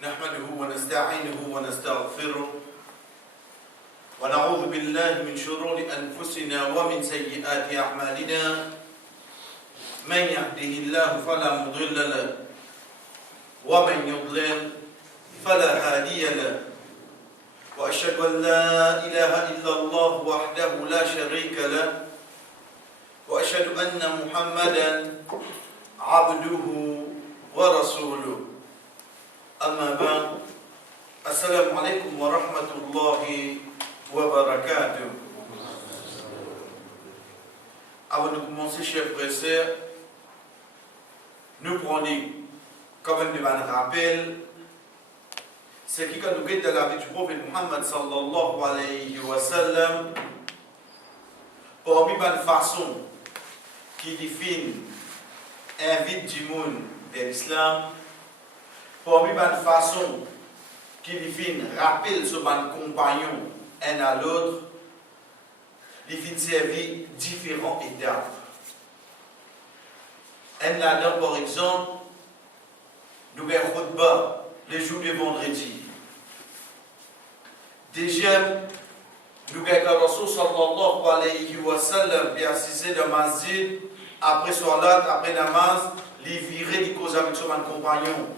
نحمده ونستعينه ونستغفره ونعوذ بالله من شرور أنفسنا ومن سيئات أعمالنا من يهده الله فلا مضل له ومن يضلل فلا هادي له وأشهد أن لا إله إلا الله وحده لا شريك له وأشهد أن محمدا عبده ورسوله أما بعد السلام عليكم ورحمة الله وبركاته. Avant de commencer, chers frères et sœurs, nous prenons quand même de un rappel ce qui nous guide dans la vie du prophète Muhammad sallallahu alayhi wa sallam parmi une façon qui définit invite du monde vers l'islam, parmi une façon qui définit rappel sur un compagnon un à l'autre, il finit servir différentes étapes. Un là-dedans, par exemple, nous avons khutbah le jour de vendredi. Deuxième, nous avons Rasul sallallahu alayhi wa sallam qui assisté dans le masjid après salat, après namaz, il virait des causes avec son compagnon.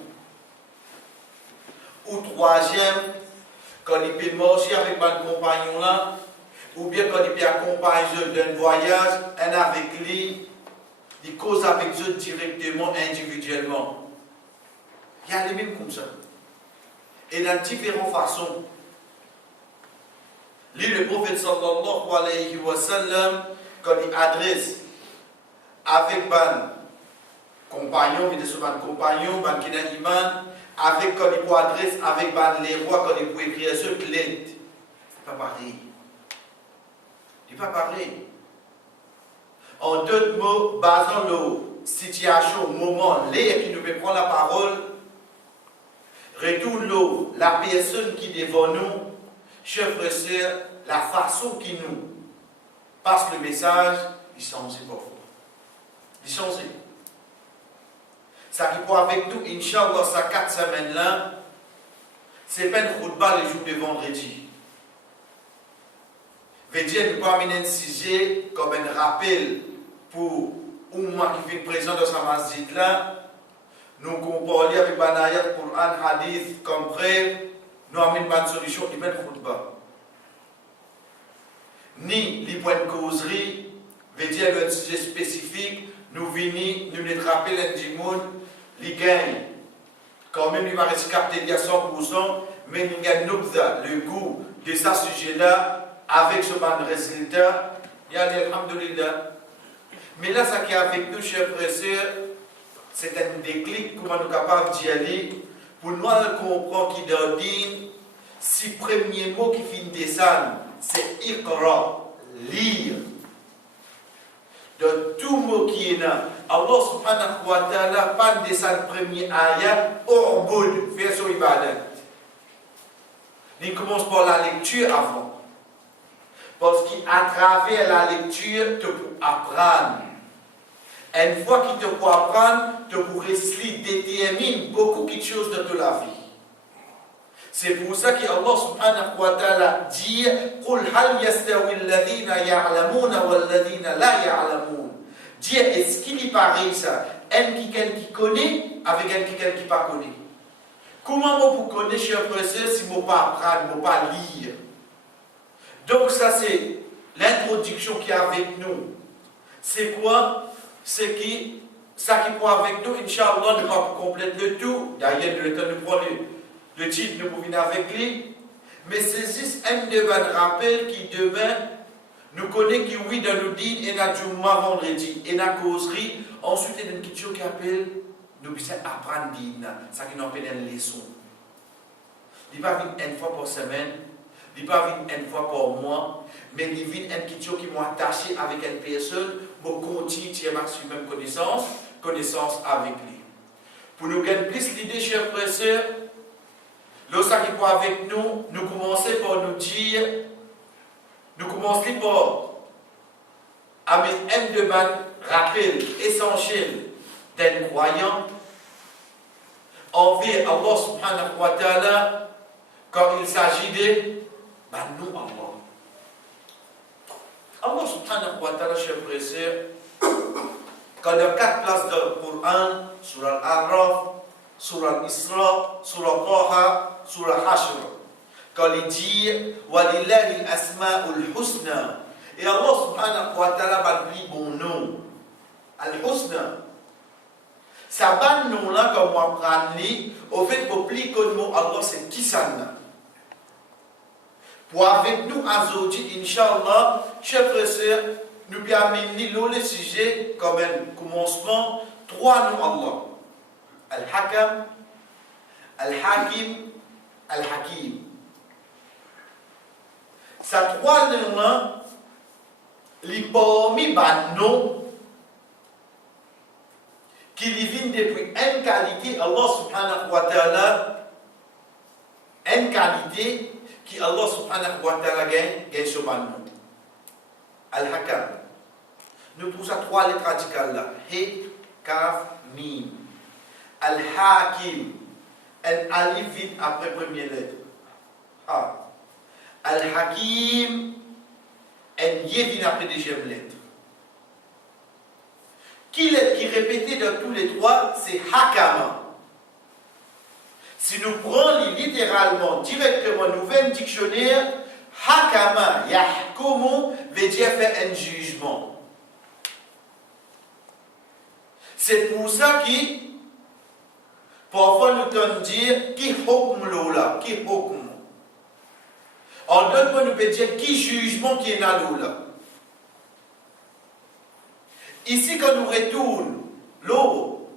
Ou troisième, quand il peut marcher avec mon compagnon là, ou bien quand il peut accompagner d'un voyage, un avec lui, il cause avec eux directement, individuellement. Il y a les mêmes comme ça. Et dans différentes façons. Lui, le prophète sallallahu alayhi wa sallam, quand il adresse avec mon compagnon, il dit mon compagnon, qui n'a iman, avec quand il peut adresser avec les rois, quand il peut écrire ce clé. C'est pas pareil. C'est pas pareil. En d'autres mots, basant la situation, moment, l'air qui nous peut prendre la parole, retourne la personne qui est devant nous, chers frères et sœurs, la façon qui nous passe le message, il change parfois. Il change. Ça qui peut avec nous, Inch'Allah, ça 4 semaines là, c'est pas une khutbah les jours de vendredi. Veut dire, nous pas amener un sujet comme un rappel pour Oumma qui vient présent dans sa masjid là. Nous comparons avec un ayat pour un hadith comme preuve, nous amenons une solution qui est une khutbah. Ni les points de causerie, veut dire un sujet spécifique, nous venons, nous les rappelons un dimoun, les gagnent. Quand même, il va rester capté à 100%, mais il gagne le goût de ce sujet-là, avec ce bon résultat, il y a l'alhamdulillah. Mais là, ce qui est avec nous, chers frères et sœurs, c'est un déclic, comment nous sommes capables d'y aller, pour nous comprendre qu'il donne si premier mot qui finit descendre, c'est Iqra, lire. De tout mot qui est là, Allah subhanahu wa ta'ala, pas descendre premier ayat, U'bud, faire son ibadat. Il commence par la lecture avant. Parce qu'à travers la lecture, tu peux apprendre. Une fois qu'il te peut apprendre, tu pourrais déterminer beaucoup de choses de toute la vie. C'est pour ça qu'Allah subhanahu wa ta'ala dit قُلْ هَلْ يَسْتَوِي الَّذِينَ يَعْلَمُونَ وَالَّذِينَ لَا يَعْلَمُونَ. Dire, est-ce qu'il est pareil ça? Quelqu'un qui connaît avec quelqu'un qui ne pas connaît. Comment vous connaissez, chers frères et sœurs, si vous ne pas apprendre, vous ne pas lire? Donc ça c'est l'introduction qui est avec nous. C'est quoi? C'est qui? Ça qui est avec nous, Inch'Allah, ne pas compléter le tout. D'ailleurs, le temps de prendre le titre, nous pouvons venir avec lui. Mais c'est juste un de rappel qui demain nous connaît qui oui dans nous dit et dans Jumma vendredi et dans causerie. Ensuite, il y a une question qui appelle nous puissions apprendre ça qui nous appelle une leçon. Il ne va pas venir une fois par semaine. Il ne va pas venir une fois par mois, mais il vient une question qui m'a attaché avec une personne, pour continuer à maximum connaissance avec lui. Pour nous gagner plus l'idée, chers frères et sœurs, lorsqu'il est avec nous, nous commençons par nous dire, nous commençons par avec un de rappel essentiel d'un croyant envers Allah subhanahu wa ta'ala quand il s'agit de nous Allah. Allah subhanahu wa ta'ala, chers frères et sœurs, quand dans 4 places dans le Coran, sur Al-Araf, sur Al-Isra, sur Al-Taha, sur Al-Hashr, quand il dit Walillahi al-asma'ul husna, et Allah subhanahu wa ta'ala va lui bon nom, Al-Husna. Ça va nous là, comme on prend au fait pour plus que le mot Allah, c'est qui ça n'a. Pour avec nous, aujourd'hui, Inch'Allah, chers frères et sœurs, nous permettons le sujet comme un commencement, 3 noms Allah. Al-Hakam, Al-Hakim, Al-Hakim. Ces 3 noms-là, les parmi les noms qui viennent depuis une qualité, Allah subhanahu wa ta'ala, une qualité qui Allah subhanahu wa ta'ala gagne sur nous. Al-Hakam. Nous trouvons ça 3 lettres radicales là. He, Kaf, Mim. Al-Hakim. Un alif vite après première lettre. Ha. Al-Hakim. Un yé vite après deuxième lettre. Qui est répété dans tous les 3, c'est Hakama. Si nous prenons littéralement, directement, nouvel dictionnaire, Hakama, Yahkumu, veut dire faire un jugement. C'est pour ça que, parfois nous devons dire, qui hukm lola, qui hukm. En d'autres mots, nous pouvons dire, qui jugement qui est dans lola. Ici, quand nous retournons, l'eau,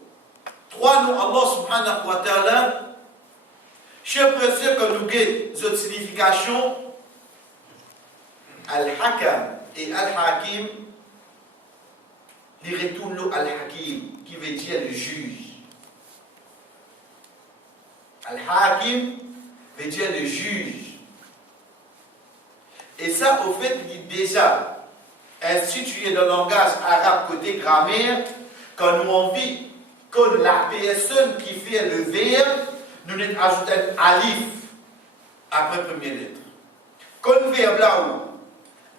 3 noms Allah subhanahu wa ta'ala, chers frères et sœurs, quand nous avons cette signification, Al-Hakam et Al-Hakim, nous retournons Al-Hakim, qui veut dire le juge. Al-Hakim veut dire le juge. Et ça, au fait, il est déjà institué dans le langage arabe côté grammaire, quand nous envie que la personne qui fait le verbe, nous ajoutons un alif après première lettre. Quand le verbe là où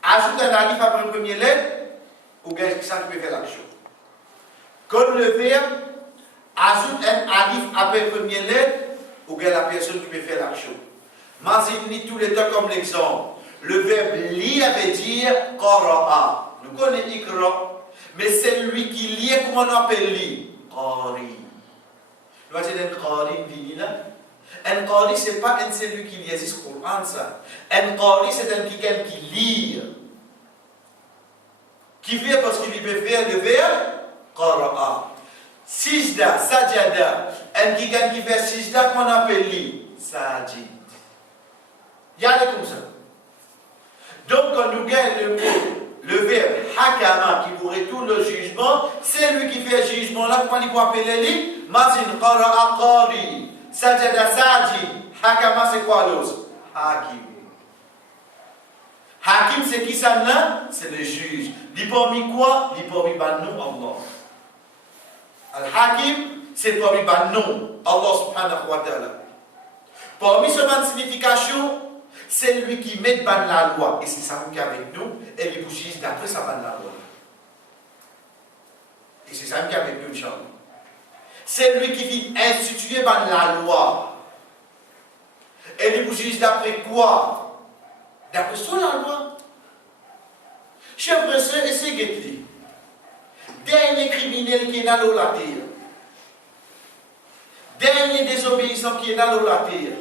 ajoute un alif après première lettre, ou bien ça qui peut faire l'action. Quand le verbe ajoute un alif après première lettre, ou bien la personne qui peut faire l'action. Imaginez tous les temps comme l'exemple. Le verbe lire veut dire qara'a. Nous connaissons ikra, mais c'est lui qui lit, comment on appelle lui? Qari. Nous avons dit un qari, un qari, ce n'est pas un celui qui lit, c'est le Coran ça. Un qari, c'est un quelqu'un qui lit. Qui fait parce qu'il peut faire le verbe qara'a. Sijda, sajada. Un quelqu'un qui fait sijda, comment on appelle lui? Sajid. Il y a des comme ça. Donc, quand nous gagnons le verbe hakama qui vous retourne le jugement, c'est lui qui fait le jugement là. Comment il faut appeler lui? Mazin qara'a qari, sajada sajid. Hakama c'est quoi l'autre? Hakim. Hakim c'est qui ça là? C'est le juge. Dit parmi quoi? Dit parmi nous Allah. Al-Hakim c'est parmi nous Allah subhanahu wa ta'ala. Parmi ce même signification, c'est lui qui met la loi. Et c'est ça qui est avec nous. Et il vous juge d'après sa la loi. Et c'est ça qui est avec nous, Inch'Allah. C'est lui qui vient instituer la loi. Et il vous juge d'après quoi? D'après son la loi. Chers frères et sœurs, essayez de lire. Dernier criminel qui est dans la terre. Dernier désobéissant qui est dans la terre.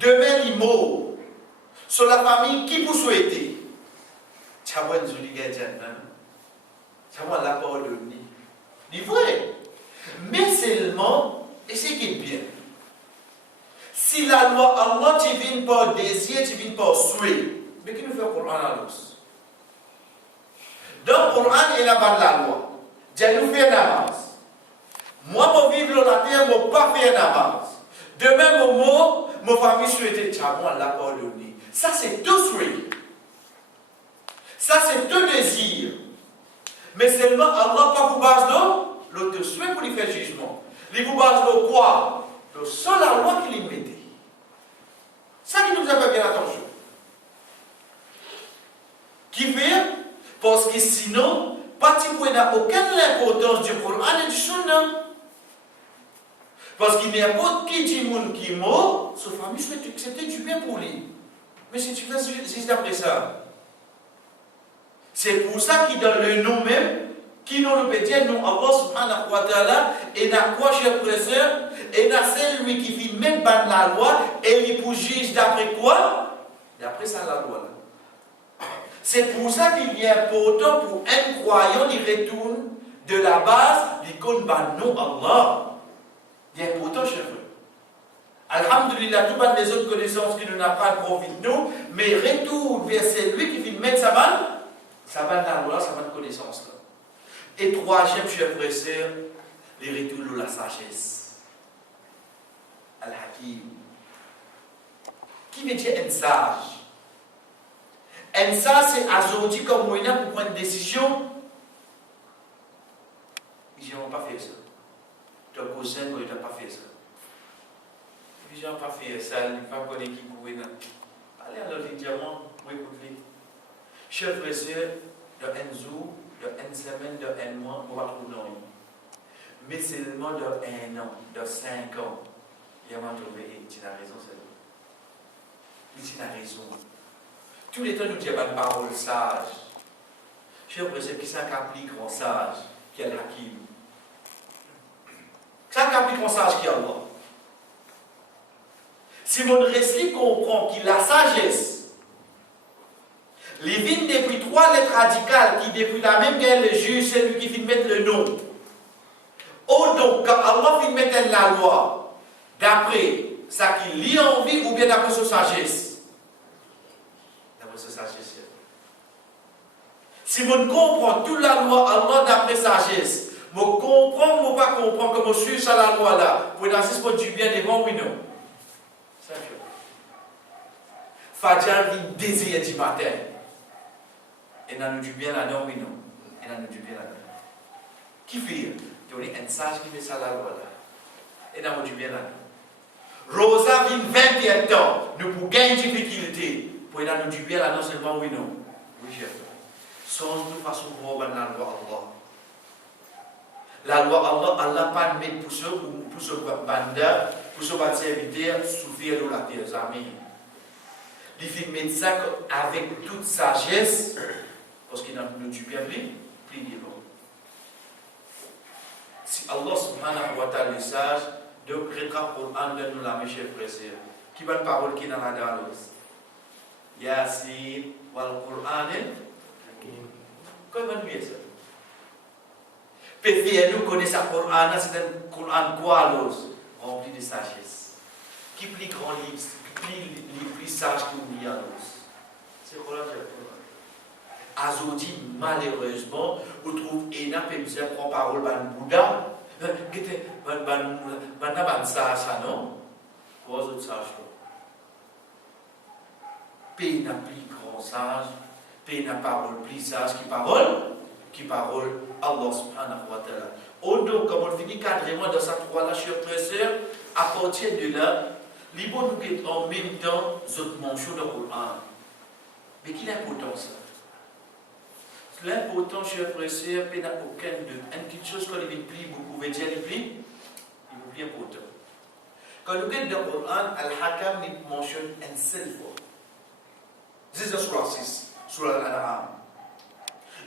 Demain, les mots sur la famille qui vous souhaitez. Tchabouan Zuligadjan, Tchabouan la parole de lui. C'est vrai. Mais seulement, et c'est qui est bien. Si la loi Allah, tu viens par désir, tu viens par souhait. Mais qui nous fait le Coran à l'os? Donc, le Coran est là-bas de la loi. Dieu nous fait namaz. Moi, je vis dans la terre, je ne pas faire namaz. Demain, mon mot, ma famille souhaitait Tchabouan la parole de lui. Ça, c'est tout souhait. Ça, c'est tout désir. Mais seulement Allah pas vous base non, l'autre souhait pour lui faire jugement. Il vous base le quoi? Le seul la loi qu'il y mettait. Ça qui nous a fait bien attention. Qui fait? Parce que sinon, pas n'a aucune importance du Coran et du Sunna. Parce qu'il n'y a pas qui dit moun qui mort, sa famille souhaite accepter du bien pour lui. Mais si tu fais juste après ça, c'est pour ça qu'il donne le nom même, qui nous le dire, nous, Allah subhanahu wa ta'ala, et n'a quoi, cher frère, et n'a celui qui vit même pas la loi, et il pour juge d'après quoi? D'après ça, la loi. C'est pour ça qu'il est important pour un croyant, il retourne de la base, il connaît non Allah. Il est important, cher frère. Alhamdulillah, tout pas des autres connaissances qui ne n'ont pas de profit de nous, mais retourne vers celui qui vient mettre sa main dans la loi, sa main de connaissance. Là. Et troisième, cher frère et sœur, les retours de la sagesse. Al-Hakim. Qui veut dire un sage? Un sage, c'est aujourd'hui comme moyen pour prendre une décision. Ils n'ont pas fait ça. Ton cousin, il n'a pas fait ça. Ils n'ont pas fait ça, il n'a pas connu qui pouvait. Allez à l'autre diamant, oui, écoutez. Chers frères et sœurs, de un jour, de une semaine, de un mois, on va trouver non. Mais seulement de un an, de 5 ans, il y a un trouvé, tu as raison, c'est vrai. Mais tu as raison. Tous les temps, nous disons une parole sage. Chers frères et sœurs, qui s'applique en sage, qui est le Hakim. Ça qu'applique en sage qui est Allah. Si mon récit comprend qu'il a la sagesse, les vignes depuis 3 lettres radicales qui depuis la même guerre le juge, c'est lui qui vient mettre le nom. Oh donc, quand Allah vient mettre la loi, d'après ça qu'il lit en vie ou bien d'après sa sagesse? D'après sa sagesse. Si on comprend toute la loi Allah d'après sagesse, je comprends ou pas comprendre que je suis sur la loi là, pour insister pour du bien devant oui non. C'est ça. Fadjar vient désir du matin. Et n'a nous du bien là non oui non. Et n'a nous du bien là non. Qui fait? Tu es un sage qui fait ça la loi là. Et n'a nous du bien là non. Rosa vient 21 ans, nous pour gagner une difficulté. Pour n'a nous du bien là non seulement oui non. Oui chef. Sans de façon pour la loi Allah. La loi Allah, Allah pas mettre pour ce banda, pour ce serviteur, souffrir de la terre. Amen. Il fait mettre ça avec toute sagesse, parce qu'il a nous du bien pris de l'eau. Si Allah subhanahu wa ta'ala est sage, donc rétra pour un de nous la mes chers frères et sœurs. Qui va parole qui dans la dalos? Yasin wal Qur'an. Comment bien ça? Peut-être nous connaissons le Coran, c'est un Coran quoi rempli de sagesse. Qui plus grand livre, qui plus sage que nous y a. C'est le Coran. Aujourd'hui, malheureusement, vous trouvez un peu de prend parole de Bouddha. Ban sage, non? Quoi autre sage? Pays n'a plus grand sage, pays n'a parole plus sage qui parole Allah subhanahu wa ta'ala. Donc, comme on finit carrément dans cette trois-là, chers frères et sœurs, à partir de là, les bons nous guettent en même temps, autres manchots dans le Coran. Mais quelle importance ça? L'important, chers frères et sœurs, il n'y a aucun doute. Une petite chose qu'on lui plie, vous pouvez dire les plis, il vous plie important. Quand nous guettons dans le Coran, Al-Hakam nous mentionne une seule fois. C'est la surah 6, surah Al-An'am.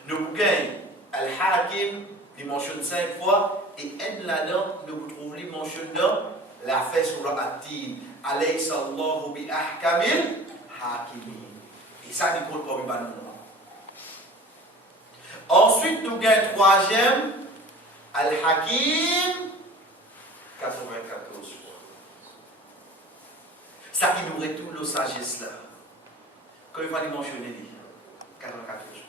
Nous gagnons Al-Hakim, il mentionne 5 fois, et un là-dedans, nous trouvons il mentionne dans la fête sur At-Tin. Alaysa Allahu bi ahkamil hakimin. Et ça, nous compte pas le nom. Ensuite, nous gagnons troisième, Al-Hakim, 94 fois. Ça qui nous retourne la sagesse là. Quand il va les mentionner, 94 fois.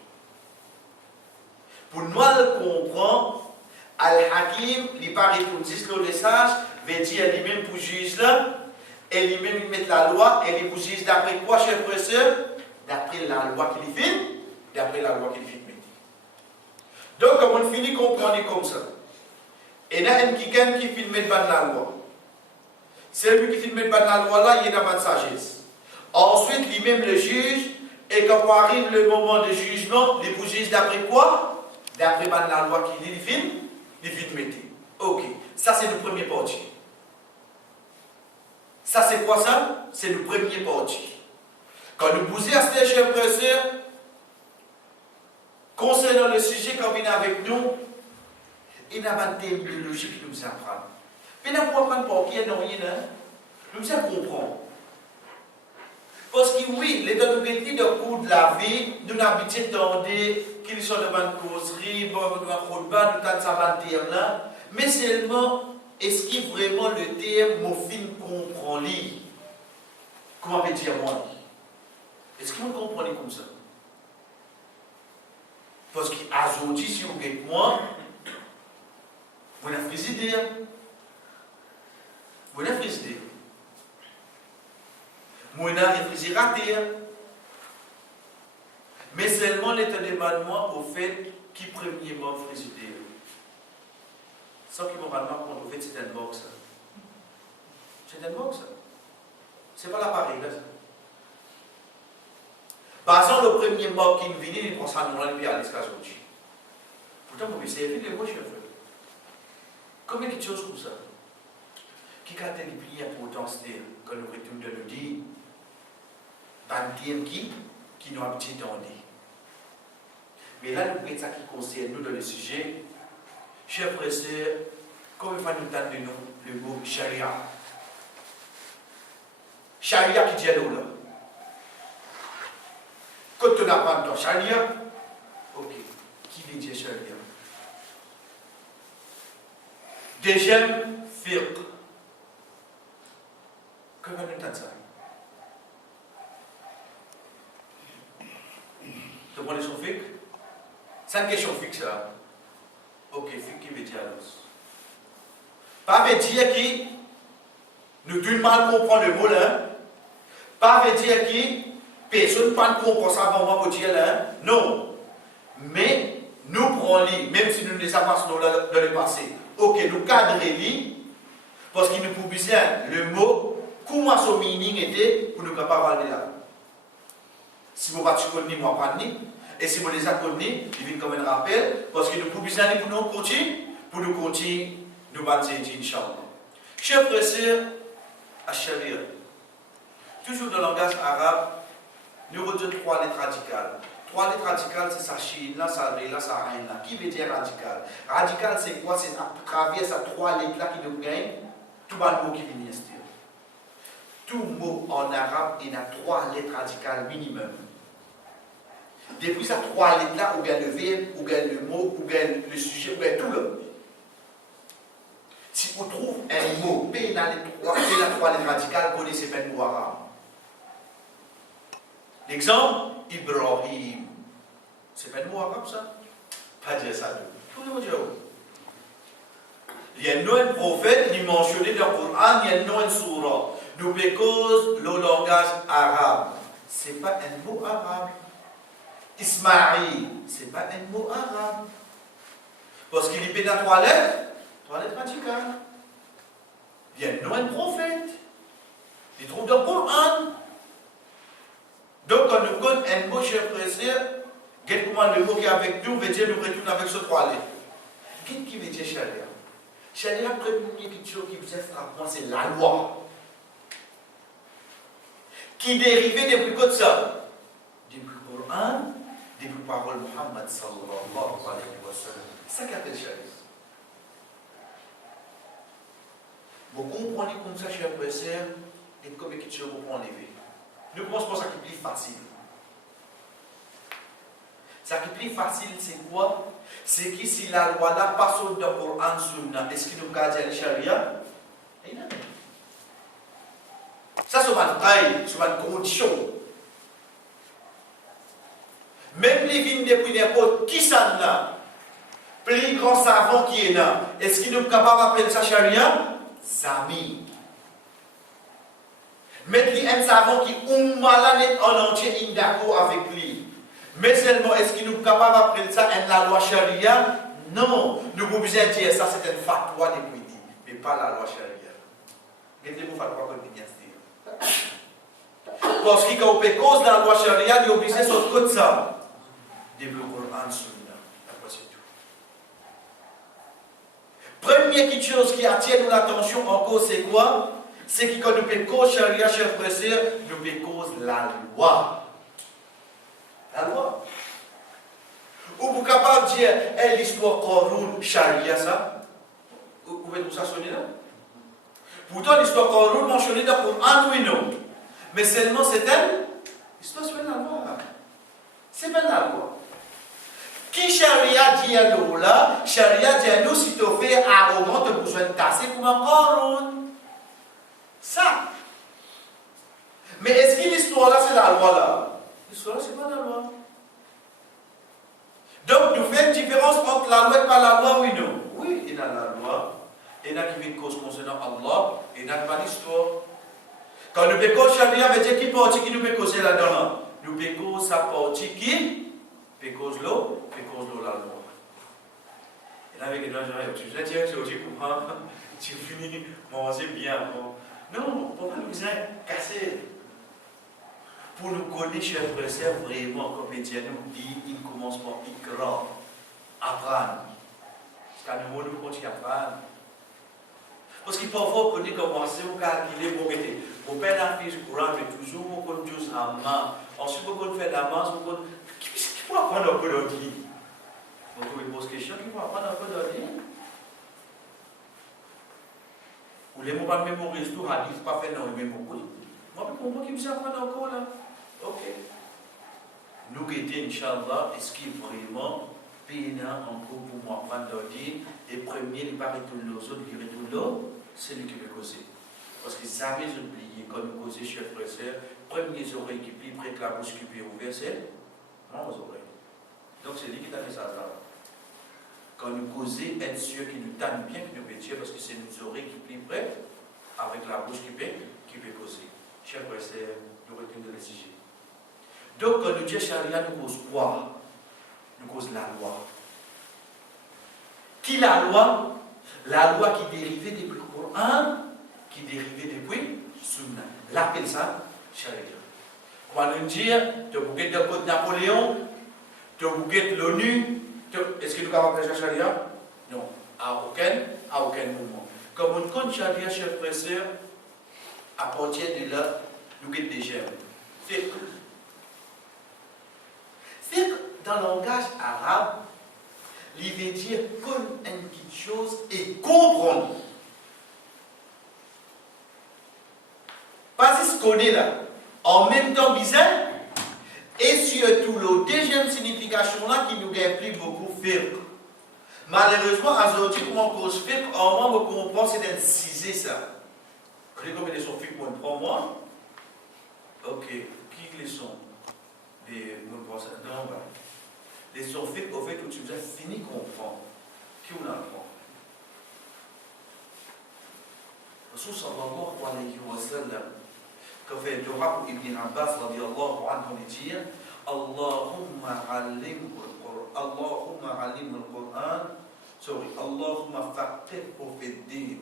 Pour nous le comprendre, Al-Hakim, il paraît pour dire que le sage veut dire lui-même pour juger là, et lui-même il met la loi, et il pour juger d'après quoi, chers frères et sœurs? D'après la loi qu'il fait, d'après la loi qu'il fait. Donc, comme on finit comprendre comme ça. Et il y a un qui filme la loi. Celui qui filme la loi là, il y a une sagesse. Ensuite, lui-même le juge, et quand arrive le moment de jugement, il vous juge d'après quoi? D'après la loi qui dit, il filme. Ok, ça c'est le premier parti. Ça c'est quoi ça? C'est le premier parti. Quand nous posons à ce chers frères et sœurs, concernant le sujet qu'on vient avec nous, il n'y a pas de thème de logique qui nous apprend. Mais nous ne pouvons pas pour qui est dans rien, nous comprendre. Parce que oui, les données de cours de la vie, nous n'habitons dans des qu'ils sont devant une causerie, devant une bas, nous avons un terme là, mais seulement, est-ce qu'il vraiment le terme, mon film comprend lui? Comment peut dire moi? Est-ce que vous comprenez comme ça? Parce qu'aujourd'hui, si vous êtes moi, vous n'avez pas d'idée. Vous n'avez pas d'idée. Vous n'avez pas raté. Mais seulement l'État demande-moi au fait qui premièrement frisé. Sans qu'il moralement au fait c'est un box. C'est un box. C'est pas l'appareil là. Basant le premier mot qui me vient, il prend ça nous et puis à l'escalade. Pourtant, vous pouvez servir les mots chef. Combien de choses comme ça? Qui a été bien importance quand nous retournons de nous dire, bandième qui nous a dit dans dit. Mais là, nous prenons ça qui concerne nous dans le sujet. Chers frères et sœurs, comment il faut nous donner de nous le mot charia? Charia qui dit à nous là. Quand tu n'apprends pas charia, ok, qui veut dire charia? Deuxième, fiqh. Comment nous entendons ça? Tu connais son fiqh? C'est une question fiqh ça. Ok, fiqh qui veut dire alors? Pas veut dire qui nous devons mal comprendre le mot là. Pas veut dire qui personne ne comprend ça avant moi dire là. Non. Mais nous prenons lui, même si nous ne les avons pas dans le passé. Ok, nous cadrons lui, parce qu'il nous faut bien le mot, comment son meaning était pour nous capables de là. Si vous ne connaissez pas, moi pas ni. Et si vous les avez connus, il vient comme un rappel, parce qu'il nous faut bien pour nous continuer, nous battre, Inch'Allah. Chers frères et sœurs, à Sharia, toujours dans le langage arabe, nous retenons 3 lettres radicales. 3 lettres radicales, c'est sa chine, là, sa ré, là, sa reine, là. Qui veut dire radical? Radical, c'est quoi? C'est à travers ces 3 lettres-là qui nous gagnent, tout le mot qui vient ici. Tout mot en arabe, il y a 3 lettres radicales minimum. Depuis ces 3 lettres-là, ou bien le verbe, ou bien le mot, ou bien le sujet, ou bien tout le. Si vous trouvez un mot, P dans les 3 lettres radicales, connaissez pas le mot arabe. L'exemple, Ibrahim. C'est pas le mot arabe ça? Pas dire ça. Tout le monde dit il y a un prophète, il est mentionné dans le Coran, il y a un surah. Nous cause le langage arabe. Ce n'est pas un mot arabe. Ismaïl, ce n'est pas un mot arabe. Parce qu'il est dans 3 lettres radicales. Il y a un prophète. Il trouve dans le Coran. Donc, quand nous connaissons un mot, chers frères et sœurs, quel comment le mot qui est avec nous veut dire nous retourner avec ce 3 lettres. Qu'est-ce qui veut dire charia? Charia, la première chose qui vous est frappant, c'est la loi. Qui dérivait depuis quoi de ça? Depuis le Coran, depuis la parole de Muhammad sallallahu alayhi wa sallam. C'est ça qu'appelle charia. Vous comprenez comme ça, chers frères et sœurs, et comme quelque chose vous pouvez enlever. Nous pensons pour ça qui est plus facile. Ça qui est plus facile, c'est quoi? C'est que si la loi là passe au Coran Sunna, est-ce qu'il nous garde la charia? Et non. Ça, c'est une taille, c'est une condition. Même les vignes depuis n'importe qui ça là, plus grand savant qui est là, est-ce qu'il nous capable d'appeler ça charia? Zami. Mettre un savant qui est malade en entier d'accord avec lui. Mais seulement, est-ce qu'il nous est capable d'appeler ça la loi charia? Non, nous pouvons dire ça c'est une fatwa des Pouidi, mais pas la loi charia. Mettez-vous fatwa comme bien dire. Parce que quand on peut cause la loi charia, il est obligé de sortir de ça. Développer le Coran Sunna. Après c'est tout. Première chose qui attire notre attention en cause, c'est quoi? C'est que quand nous peut cause charia, cher frère, nous peut cause la loi. La loi. Ou vous capable de dire, l'histoire Qarun charia ça? Vous pouvez tout ça sonner là? Pourtant l'histoire Qarun mentionnée dans le Coran, oui non. Mais seulement c'est elle, l'histoire c'est la loi. C'est pas la loi. Qui charia dit à nous là? Charia dit à nous si tu fais arrogant, tu as besoin de tasser comme un Qarun. Ça. Mais est-ce que l'histoire là c'est la loi là? L'histoire là c'est pas la loi. Donc nous faisons une différence entre la loi et pas la loi, oui non? Oui, il y a la loi. Il y en a qui viennent cause concernant Allah, et il y a pas l'histoire. Quand nous pécons charia, veut dire qui partie qui nous peut causer là-dedans? Nous pécons sa partie qui pécose l'eau la loi. Et là avec les gens, tu sais, tiens, c'est aussi comprendre, tu finis, manger bien. Non, pourquoi nous faisons casser? Pour nous connaître, chers frères et sœurs, vraiment, comme Étienne nous dit, il commence par Ikra, apprendre. Parce qu'à nous, nous continuons à apprendre. Parce qu'il parfois, on connaît comment c'est, on calcule, on met, on paie la fiche courant, mais toujours, on compte 12 à main. Ensuite, on fait la masse, on compte. Qui peut apprendre un peu d'ordi? Donc, on me pose question, qui peut apprendre un peu d'ordi? Ou les mots pas mémoriser tout, hadith, pas faire dans le même mot. Moi, pour moi, qui me sait apprendre encore là? Ok. Nous guettons, Inch'Allah, est-ce qu'il est vraiment pénal encore pour moi apprendre d'ordi? Et premier, il paraît tout l'autre, il retourne l'autre, c'est lui qui veut causer. Parce que jamais oublié, quand nous causons, chers frères et sœurs, premières oreilles qui plient, près que la bouche qui peut ouvrir, c'est mon oreilles. Donc c'est lui qui t'a fait ça là. Quand nous causons, être sûr qu'il nous tanne bien, qu'il nous pétille, parce que c'est nos oreilles qui plient près, avec la bouche qui peut causer. Chers frères et sœurs, nous retenons le sujet. Donc quand nous disons charia, nous cause quoi? Nous cause la loi. Qui la loi? La loi qui dérivait depuis le Coran, qui dérivait depuis Sunna. L'appelle ça charia. On va nous dire, tu as bouquet de code Napoléon, tu as bouquet de l'ONU, est-ce que nous avons appelé ça charia? Non, à aucun moment. Comme on compte charia, chers frères et sœurs, à partir de là, nous avons des germes. Fiqh. Fiqh, dans le langage arabe, il veut dire connaître une petite chose et comprendre. Pas ce qu'on est là. En même temps bizarre, et surtout la deuxième signification là qui nous implique beaucoup fiqh. Malheureusement, aujourd'hui, comment on cause fiqh, en moins on comprend c'est d'inciser ça. Vous savez combien de sont fiqh pour une 3 mois? Ok, qui les sont? Les non, bah. Les sont fiqh, au fait, où tu as fini de comprendre. Qui on apprend? Rasul sallallahu alayhi wa sallam, quand fait le rap Ibn Abbas radiyallahu anhu dire Allahumma alim al-Qur'an, Allahumma faqihhu fi d-din.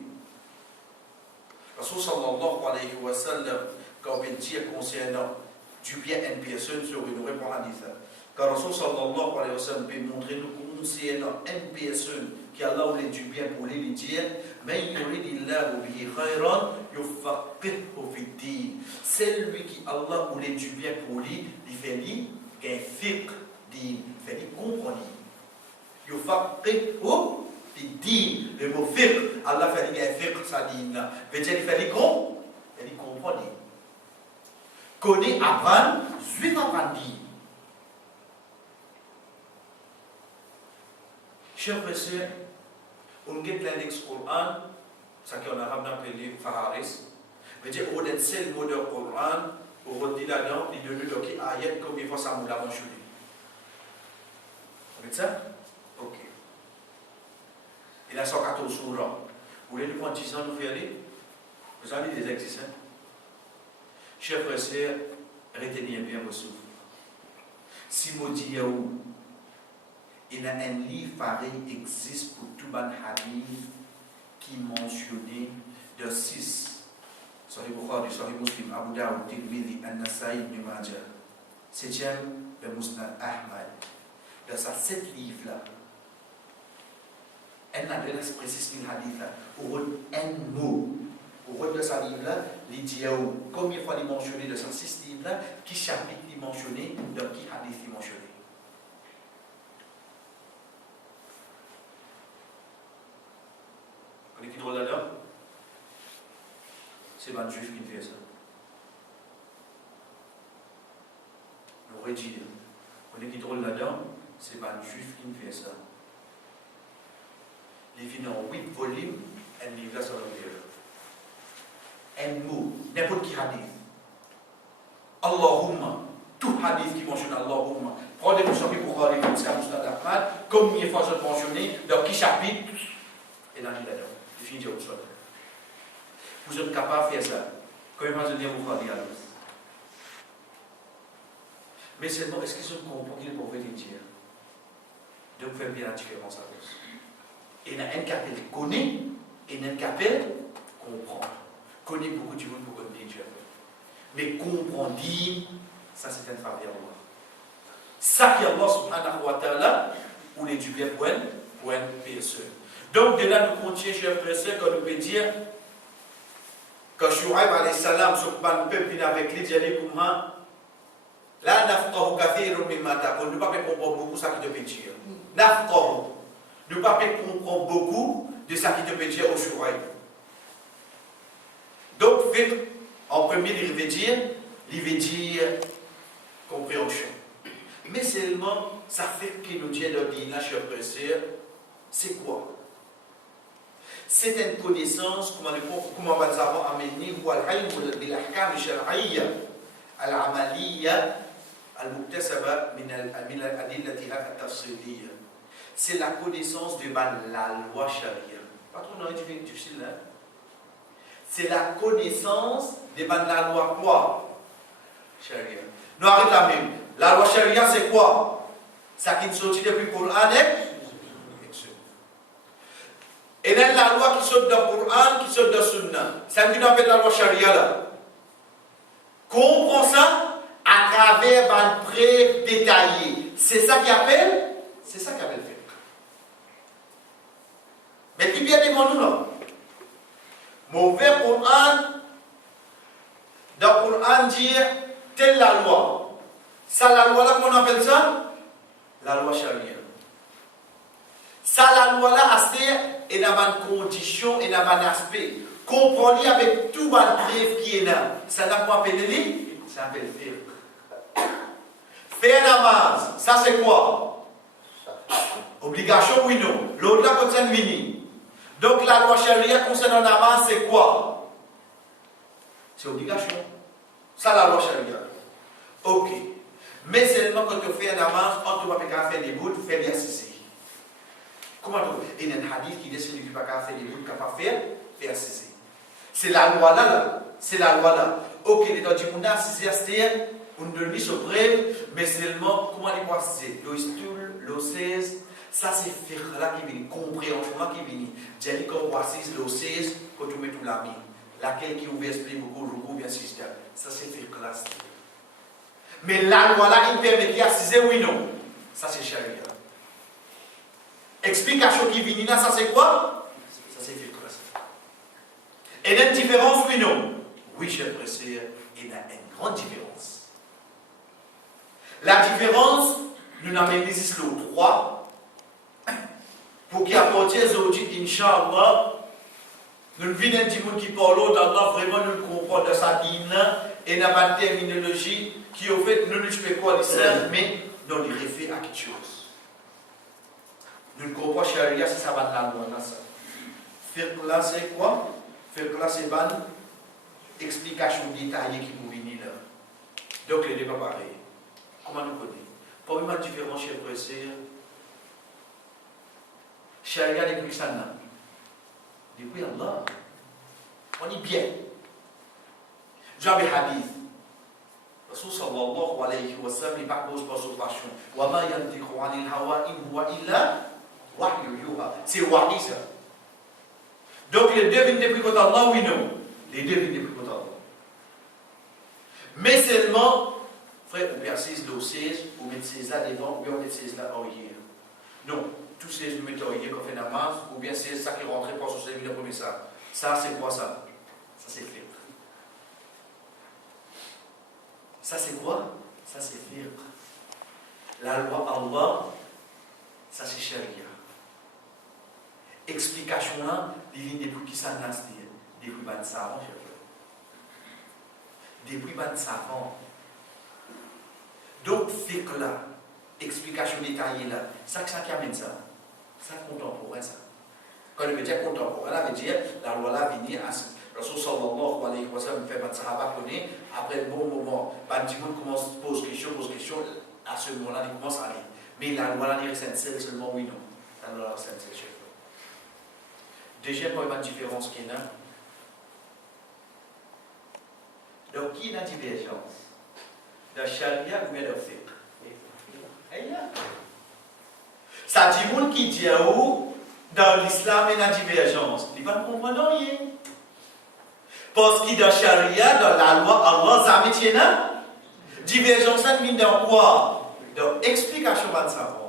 Rasul sallallahu alayhi wa sallam, quand il dit concernant du bien à une personne, sur une réponse à ça. Quand Rasul sallallahu alayhi wa sallam peut montrer nous concernant une personne qui Allah voulait du bien pour lui dire mais yuridillahu bihi khayran yufaqihu fi din. C'est lui qui Allah voulait du bien pour lui, il fait lui un fiqh din, il fait lui comprendre. Yufaqihu fi din. Le mot fiqh, Allah fait lui un fiqh sa din là. Veut dire il fait lui comprendre. Connaît apprendre, suivre apprendre. Chers frères et sœurs, on get l'index Coran, ça qu'on a appelé Faharis. veut dire on est seul mot de Coran, on dit là-dedans, il donne donc ayat comme il faut ça nous l'avons choisi. Vous voyez ça? Ok. Il a 114 surahs. Vous voulez nous prendre 10 ans nous faire aller? Vous avez des exercices. Chers frères et sœurs, retenez bien vos souffles. Si Modi Yaou, Il y a un livre pareil qui existe pour tout ban hadith qui mentionnait de 6. Sahih Bukhari, Sahih Muslim, Abu Dawud, Tirmidhi, An-Nasa'i, Ibn Majah. 7e, le Musnad Ahmad. Dans ces 7 livres-là, elle n'a rien précisé le hadith-là. Ou un mot. Au rôle de ce livre-là, il dit combien de fois il mentionné de ces 6 livres-là, qui chapitre il mentionné, de qui hadith il mentionné. Vous connaissez qui drôle là-dedans? C'est pas un juif qui fait ça. Le vrai dire. Vous connaissez qui drôle là-dedans? C'est pas un juif qui fait ça. Les filles ont 8 volumes, un livre là sur le livre. Un mot, n'importe qui hadith. Allahumma, tout hadith qui mentionne Allahumma. Prenez le Sahih Bukhari, le Musnad Ahmad, comme il faut se mentionner, dans qui chapitre, et dans qui là-dedans. Il finit au sol. Vous êtes capable de faire ça. Comment je dis Bukhari à l'os? Mais seulement, est-ce qu'ils comprennent qu'il est pour venir dire? Donc, faire bien la différence à l'os. Il y a un qui appelle connaît, et il y a un qui appelle comprendre. Connaît beaucoup du monde pour connaître Dieu. Mais comprendre, ça c'est un faveur Allah. Ça qui est Allah subhanahu wa ta'ala, ou les du bien pour un PSE. Donc de là nous continuons, chers frères et sœurs, qu'on peut dire, quand Shu'aib alayhi salam, ce peuple vient avec lui, il dit pour moi, là, nafqahu kathirun mimma taqul, nous ne pouvons pas comprendre beaucoup ça qui te peut dire. Nafqahu, nous ne pouvons pas comprendre beaucoup de ça qui te peut dire au Shu'aib. Donc, en premier, il veut dire compréhension. Mais seulement, ça fait que nous disons dans le chers frères et sœurs, c'est quoi? C'est une connaissance, comment nous avons amené, ou al-ilm bil-ahkam al-shar'iyya, al-amaliyya, al-muktasaba min al-adillatiha al-tafsiliyya. C'est la connaissance de la loi charia. Pas trop difficile, hein? C'est la connaissance de la loi quoi? Charia. Nous arrêtons la même. La loi charia, c'est quoi? Ça qui nous sortit depuis le Coran et là, la loi qui sort dans le Coran, qui sort dans le Sunna. C'est ce qu'on appelle la loi charia là. Comprends ça à travers une preuve détaillée. C'est ça qui appelle? C'est ça qui appelle fait. Mais qui bien devant nous là? Mauvais Coran, dans le Coran dire telle la loi. Ça, la loi là, comment on appelle ça? La loi charia. Ça, la loi là, c'est une condition, une aspect. Comprenez avec tout le preuve qui est là. Ça n'a pas appelé, ça s'appelle faire. Faire namaz, ça c'est quoi? Obligation oui non. L'autre là concerne mini. Donc la loi charia concernant la namaz, c'est quoi? C'est obligation. Ça la loi charia. Ok. Mais seulement quand tu fais un namaz, on ne peut pas faire des bouts, faire des assisés. Comment il y a un hadith qui dit celui qui ne peut pas faire des bouts, qui ne peut pas faire assisés. C'est la loi là. C'est la loi là. Ok, les gens disent qu'on a assisé à ce on ne le dit sur bref, mais seulement comment il peut assiser? L'ostul, l'ossèse. Ça, c'est faire là qui vient, compréhension là qui vient. J'ai quand on assise l'osseuse, quand tu mets tout la mine. Laquelle qui ouvre l'esprit beaucoup, je trouve bien système. Ça, c'est faire classe. Mais la loi là, il permet d'assiser oui non. Ça, c'est charia. Explication qui vient là, ça, c'est quoi? Ça, c'est faire classe. Et il y a une différence oui non? Oui, cher frère, il y a une grande différence. La différence, nous n'avons pas ici le 3. Pour qu'il apporte aujourd'hui, Inch'Allah, nous vivons un petit monde qui parle d'Allah, vraiment nous comprenons de sa dîme et n'a pas de terminologie qui, au fait, nous ne pouvons pas l'islam, mais nous les réfère à quelque chose. Nous ne comprenons pas Sharia, c'est ça va de la loi. Faire là, c'est quoi? Faire là, c'est une explication détaillée qui vous venir là. Donc, les débats pareil. Comment nous connaissons? Pour une différence chez le professeur, Sharia depuis ça, depuis Allah, on est bien. J'avais hadith. Rasul sallallahu alayhi wa sallam, il parle pas sur passion. Wa ma yantiqu anil hawa in huwa illa wahyu yuha. C'est wahi ça. Donc les deux viennent depuis côté Allah, oui non. Les deux viennent depuis côté Allah. Mais seulement, frère, on persiste le 16, on met 16 là devant, ou bien on met 16 là en hier. Non, tous ces nous mettons en hier qu'on fait namaz, ou bien c'est ça qui rentrait pour se servir le premier ça. Ça c'est quoi ça? Ça c'est clair. Ça c'est quoi? Ça c'est fiqh. La loi Allah, ça c'est sharia. Explication là, divine depuis qui ça n'a pas dit. Depuis ban savant, depuis ban savant. Donc fiqh là, explication détaillée là, ça qui amène ça. Ça contemporain ça. Quand on veut dire contemporain, ça veut dire la loi là vient à ce. Rasul sallallahu alayhi wa sallam fait ban sahaba connaît, après un bon moment, ban Dimoun commence à poser question, à ce moment-là, il commence à aller. Mais la loi là, il reste seulement oui non. La loi là, c'est celle. Deuxième point, il y a une différence qui est là. Donc, qui est la divergence? De charia ou de fiqh? Ça dit monde qui dit où dans l'islam il y a une divergence. Il ne va pas comprendre rien. Parce que dans charia, dans la loi, Allah, ça met une divergence, ça vient dans quoi? Dans l'explication de savoir.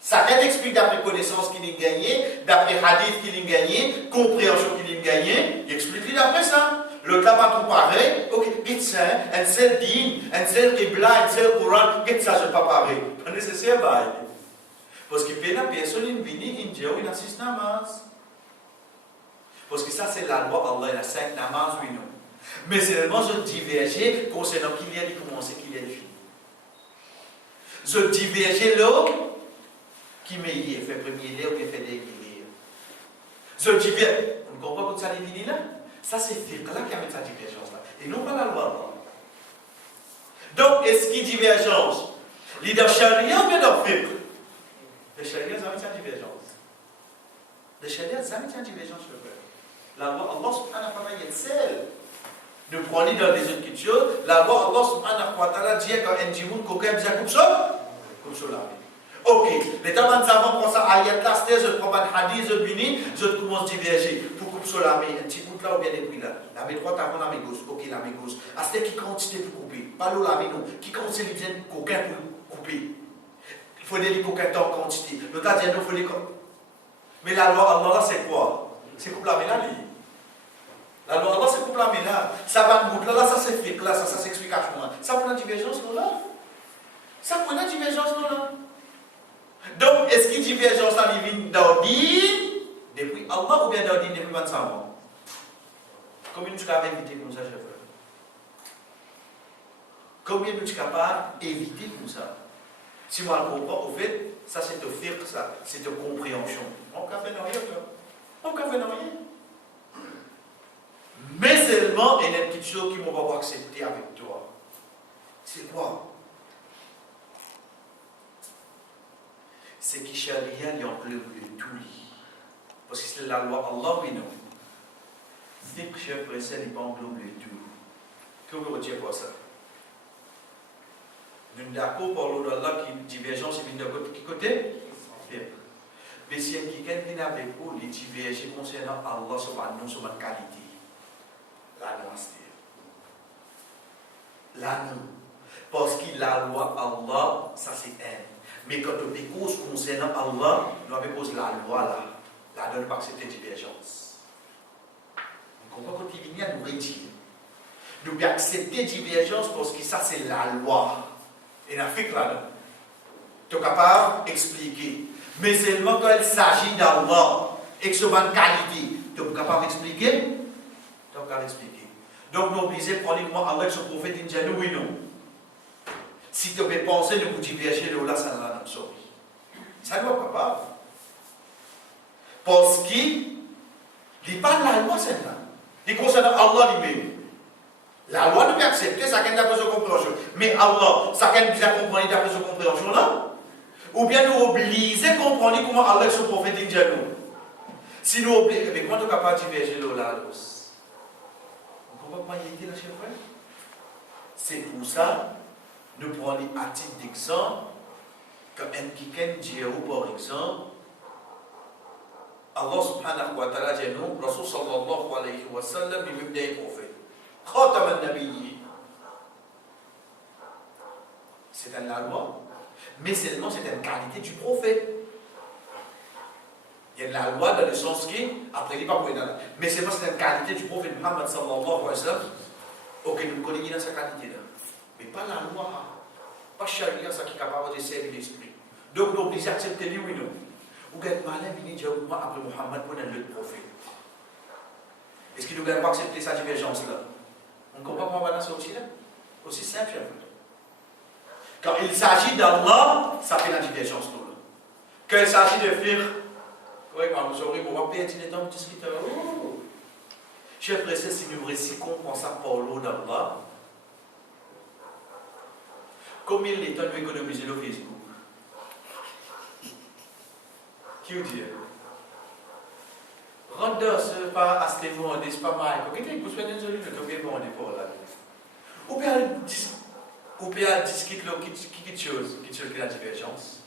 Ça explique d'après connaissance qu'il a gagné, d'après hadith qu'il a gagné, compréhension qu'il a gagné, il explique d'après ça. Le cas pas tout pareil, ok, qu'est-ce que c'est? Un seul dîme, un seul qibla, un seul Coran, qu'est-ce que ça, c'est pas pareil? Pas nécessaire, bah. Parce que personne ne vient, il dit, il assiste namaz. Parce que ça, c'est la loi, Allah, il a 5 namaz, oui, non. Mais c'est seulement je diverger concernant qu'il y a de commencer, qu'il y a de fini. Je diverger là, qui meilleur, fait premier lait ou qui fait dernier. Je diverge. On ne comprend pas que ça définit là? Ça, c'est fiqh là qui amène sa divergence là. Et non pas la loi. Donc, est-ce qu'il y a divergence? Il y a charia ou bien dans fiqh? Le charia, ça amène sa divergence. Le charia, ça amène sa divergence. La loi, Allah subhanahu wa ta'ala, il est seul. Nous prenons dans les autres cultures, la loi, Allah subhanahu wa ta'ala dit quand un djimoun coquin bien comme ça là. Ok, les temps savants prennent ça ayat là, je prends un hadith, je bini, je commence à diverger. Pour couper sur la main, un petit bout là ou bien des prix là. La main droite avant la main gauche, ok, la main gauche. À ce qui quantité pour couper, pas l'eau la main non, qui quantité les bien coquin pour couper. Il faut des coquins en quantité. Le tas dit non, il faut des mais la loi Allah là c'est quoi? C'est couper la main là. La loi Allah c'est couper la main là. Ça va de là, ça c'est fiqh là, ça s'explique à tout. Ça prend la divergence là. Ça prend la divergence là. Donc, est-ce qu'il y a une divergence dans les vignes d'Audine depuis Allah ou bien d'Audine depuis 25 ans? Combien tu es capable d'éviter comme ça, chef? Combien tu es capable d'éviter comme ça? Si moi je comprends, au fait, ça c'est te faire ça, c'est te compréhension. On ne fait rien, on ne fait rien. Mais seulement, il y a une petite chose qui ne va pas accepter avec toi. C'est quoi? C'est que charia y englobe tout. Parce que c'est la loi Allah, oui, non. Fiqh, chef précède, il pas englobe tout. Que vous retirez pour ça? Nous sommes d'accord par l'ordre d'Allah qui divergence et vient de quel côté? Mais si quelqu'un vient avec vous, les divergences concernant Allah, non sur ma qualité. Là, non, c'est. Là, non. Parce que la loi Allah, ça c'est un. Mais quand on cause concernant Allah, nous avons cause la loi là. Là, nous ne pas accepter divergence. Nous comprenons quand il vient nous redire. Nous devons accepter divergence parce que ça c'est la loi. Et la fiqh là, tu es capable d'expliquer. Mais seulement quand il s'agit d'Allah et que c'est une qualité, tu es capable d'expliquer? Tu es capable d'expliquer. Donc nous obligés de prendre comment Allah et son prophète dit oui non. Si tu peux penser de vous diverger de là, ça ne va pas sortir. Ça ne va pas. Parce qu'il n'est pas la loi, c'est là. Il concerne Allah lui-même. La loi ne peut accepter, ça n'a pas de compréhension. Mais Allah, ça n'a bien comprendre d'après sa compréhension là. Ou bien nous obliger à comprendre comment Allah et son prophète dit nous. Si nous obligons, mais comment tu ne peux pas diverger de là? On ne comprend pas comment il était là chez frère? C'est pour ça, nous prenons à titre d'exemple, quand quelqu'un dit, par exemple, Allah subhanahu wa ta'ala dit nous, Rasul sallallahu alayhi wa sallam, il veut des prophètes. Khatam al-Nabiyyi. C'est la loi, mais seulement c'est une qualité du prophète. Il y a la loi dans le sens qui, après il n'est pas pour là. Mais c'est pas une qualité du prophète Muhammad sallallahu alayhi wa sallam, auquel nous connaissons dans sa qualité-là. Mais pas la loi, pas charia, ça qui est capable de servir l'esprit. Donc nous obligés d'accepter lui ou non. Ou bien malin vient dire moi après Muhammad pour un autre prophète. Est-ce qu'il ne doit pas accepter sa divergence-là? On ne comprend pas comment ça aussi là? Aussi simple. Quand il s'agit d'Allah, ça fait la divergence. Quand il s'agit de faire, oui, vous aurez pour voir perdre les temps de discuter. Chers frères, si nous récitons qu'on pense à Paulo d'Allah, combien de temps nous économiser le Facebook? Qui vous dit? Rendez ce pas à ce niveau, n'est pas mal. Qu'est-ce que vous faites de celui que vous avez bon pour là? Ou bien discute quelque chose qui est la divergence.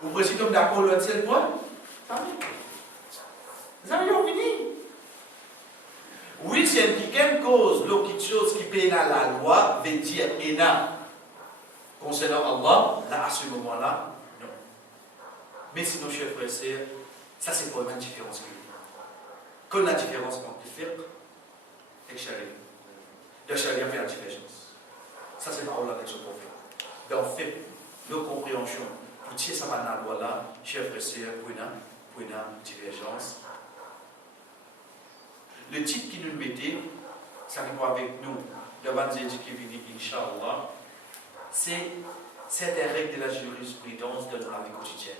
Vous précisez d'accord le tel point? Vous avez fini? Oui, c'est une cause, quelque chose qui paye la loi, veut dire énorme. Concernant Allah, là, à ce moment-là, non. Mais sinon, chers frères et sœurs, ça c'est pas une différence. Quelle est la différence entre le fiqh et le charia? Le charia fait la différence. Ça c'est la Allah avec ce prophète. Dans le fiqh, nos compréhensions, pour tirer ça dans la loi là, chers frères et sœurs, pour une divergence. Le titre qui nous mettait, ça répond avec nous, devant Dieu qui vient, Inch'Allah, c'est certaines règles de la jurisprudence de la vie quotidienne.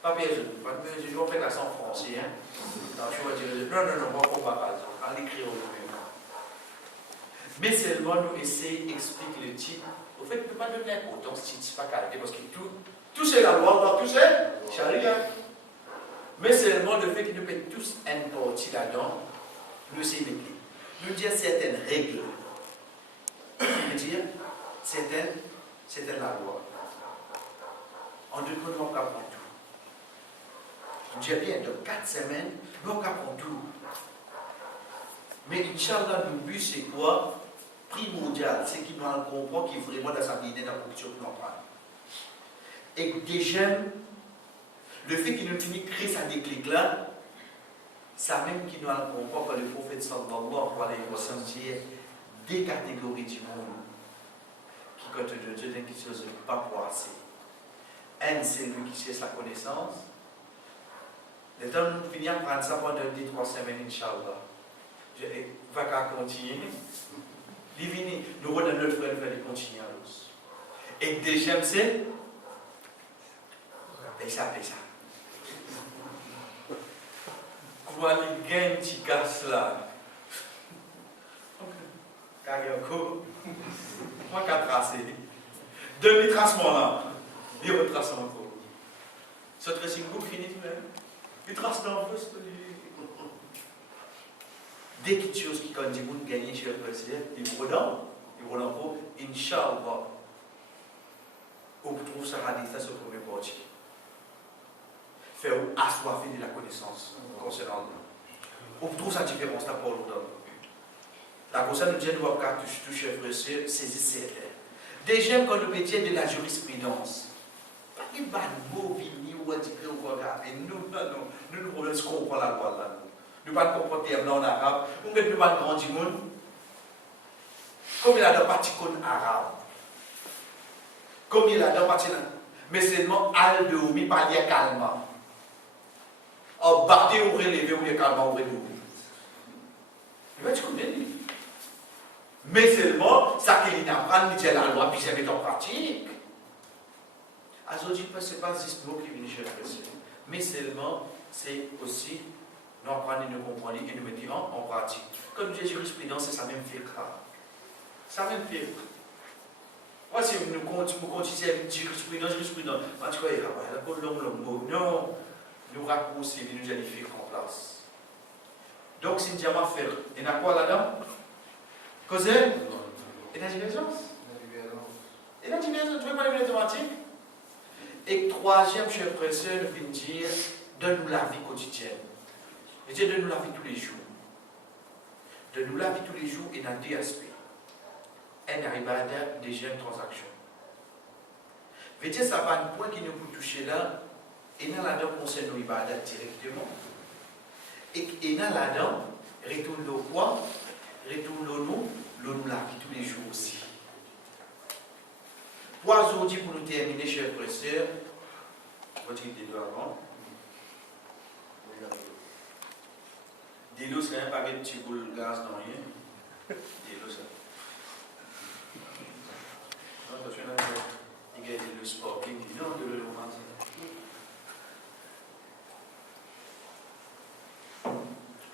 Pas bien, je vais faire l'accent français. Hein? Je vais dire, non, on ne va pas à l'écrire au même. Mais seulement nous essayons d'expliquer le titre. Au fait, ne peut pas donner l'importance si ce n'est pas qualité, parce que tout c'est la loi, tout c'est charia. Mais seulement le fait qu'ils nous mettent tous un parti là-dedans, nous essayons de nous dire certaines règles. Nous dire certaines la loi. En 2 mois, nous apprend tout. Je dis bien, dans 4 semaines, nous apprend tout. Mais Inch'Allah, le but c'est quoi? Primordial, c'est qu'il nous comprend qui est vraiment dans sa vie, dans la culture que nous apprend. Et déjà, le fait qu'il nous finit créer sa déclic là, ça même qui nous comprend quand le prophète sallallahu alayhi wa sallam dit des catégories du monde qui, quand de Dieu, n'est quelque chose de pas poissé. Un, c'est lui qui cherche la connaissance. Le temps nous finir par prendre ça pendant 2-3 semaines, Inch'Allah. Je vais continuer. Nous allons notre frère faire continuer à l'os. Et deuxième, c'est paye ça. Quoi les gains qui cassent là? Car il y a encore. Moi, qu'à tracer. Demi-tracement là. Il retrace encore. Ce tracing book finit tout même. Il trace dans le poste. Dès qu'il y a quelque chose qui, quand il dit gagner chez le président, il roule pour, Inch'Allah. On trouve ça radicale sur le premier parti. Faire assoiffer de la connaissance concernant Allah. On trouve sa différence là pour l'autre. La concerne nous dit nous avons toucher frère, saisir certains. Déjà, quand nous métier de la jurisprudence, pas de banaux, vignes ou antiqués ou regarder. Nous ne comprenons pas la loi là. Nous ne comprenons pas le terme en arabe. Nous ne comprenons pas le grand du monde. Comme il a dans particule arabe. Comme il a dans particule. Mais seulement al de oumi par dire calmement. En batté ou relevé ou calmement ou relevé. Tu connais. Mais seulement, ça qu'il apprend, il dit la loi, puis c'est en pratique. Aujourd'hui, ce n'est pas juste nous qui venons chercher. Mais seulement, c'est aussi, nous apprenons, nous comprenons et nous mettons en pratique. Comme nous disons jurisprudence, c'est ça même fait. Ça même fait. Moi, si nous continuons jurisprudence, en tout cas, il y a pas de long. Non, nous raccourcis, nous allons faire en place. Donc, c'est une diamant faire. Il y en a quoi là-dedans? Causer? Et la divergence. Et la divergence, tu veux pas les mathématiques? Et troisième, cher frère et sœur, nous venons dire, donne-nous la vie quotidienne. Et Dieu donne-nous la vie tous les jours. Donne-nous la vie tous les jours et dans deux aspects. Un ibadah, deuxième transaction. Veut dire, ça va un point qui nous peut toucher là, et dans la dent concerne nos ibadah directement. Et dans la dent, retourne le quoi? Retourne le nous la vie tous les jours aussi. Pour aujourd'hui, pour nous terminer, chers frères et sœurs, votre idée de avant. Dis-le, c'est un paquet de petits boules de gaz dans rien. Dis-le, ça. Non, parce que là, il y a le sport qui dit non, de le roman.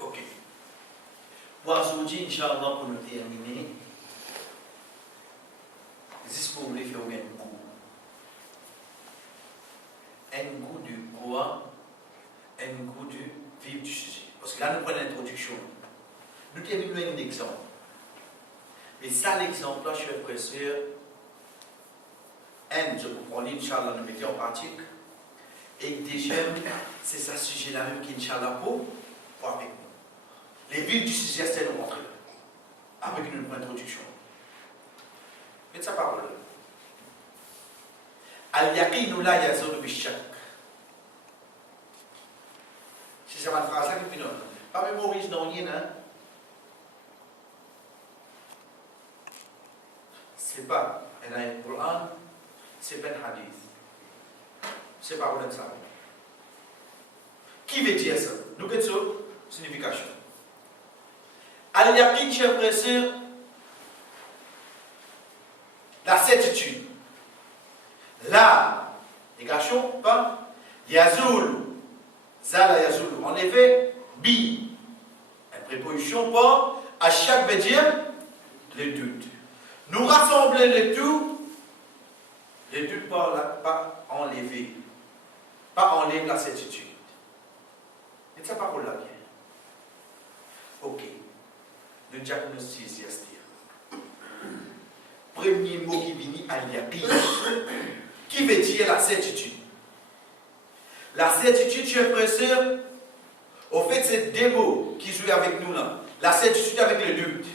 Ok. Pour aujourd'hui, Inch'Allah, pour nous terminer, juste pour vous faire un goût. Un goût de quoi? Un goût de vivre du sujet. Parce que là, nous prenons l'introduction. Nous terminons un exemple. Mais ça, l'exemple, là, chers frères et sœurs, je comprends, Inch'Allah, nous mettons en pratique. Et deuxième, c'est ça sujet-là même qui, Inch'Allah, pour avec nous. Les villes du sujet, c'est nous montrer. Avec une introduction. Faites sa parole. Al-yaqinu la yazulu bishak. Si c'est ma phrase là, puis non. Pas mémorise, non, rien, hein. C'est pas un ayat Coran, c'est pas un hadith. C'est pas un ça. Qui veut dire ça? Nous avons une signification. Al-yaqin, chers frères et sœurs, la certitude. La, négation, pas, yazul, zala yazul. En effet, bi, une préposition pas, à chaque veut dire le doute. Nous rassembler le doute pas enlever, pas enlever la certitude. Et ça parole là bien. Ok. Le diagnostic, c'est premier mot qui vient à l'yaqin, qui veut dire la certitude. La certitude, chers frères et sœurs, au fait, c'est deux mots qui jouent avec nous là. La certitude avec le doute.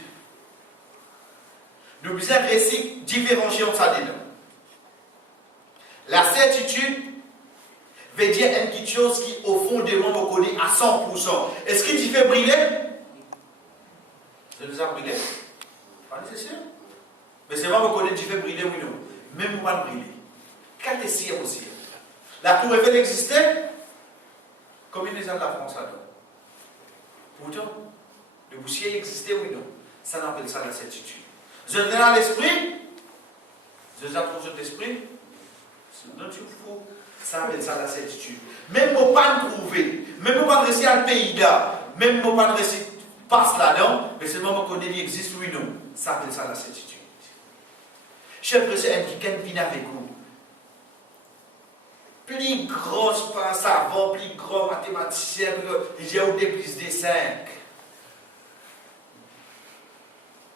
Nous besoin de récits différencier entre ça dedans. La certitude veut dire une petite chose qui, au fond de moi, me connaît à 100%. Est-ce qu'il t'y fait briller? Ça nous a brillé? Pas nécessaire. Mais c'est vraiment me connaître, tu fais briller, oui, non. Même moi, briller. Quand tu es sûr aussi. La tour Eiffel existait? Combien des ans de la France là-dedans? Pourtant, le poussière existait, oui, non. Ça, on appelle ça la certitude. Je viens à l'esprit, je viens à l'esprit, c'est notre fou. Ça appelle ça la certitude. Même si pas trouver, même si pas réussir à le pays là, même si pas réussir passe là-dedans, mais seulement qu'on connaît qu'il existe, oui, non. Ça appelle ça la certitude. Chers frères, un qui vient avec vous. Plus gros pas savant, plus gros mathématicien, il y a des plus de 5.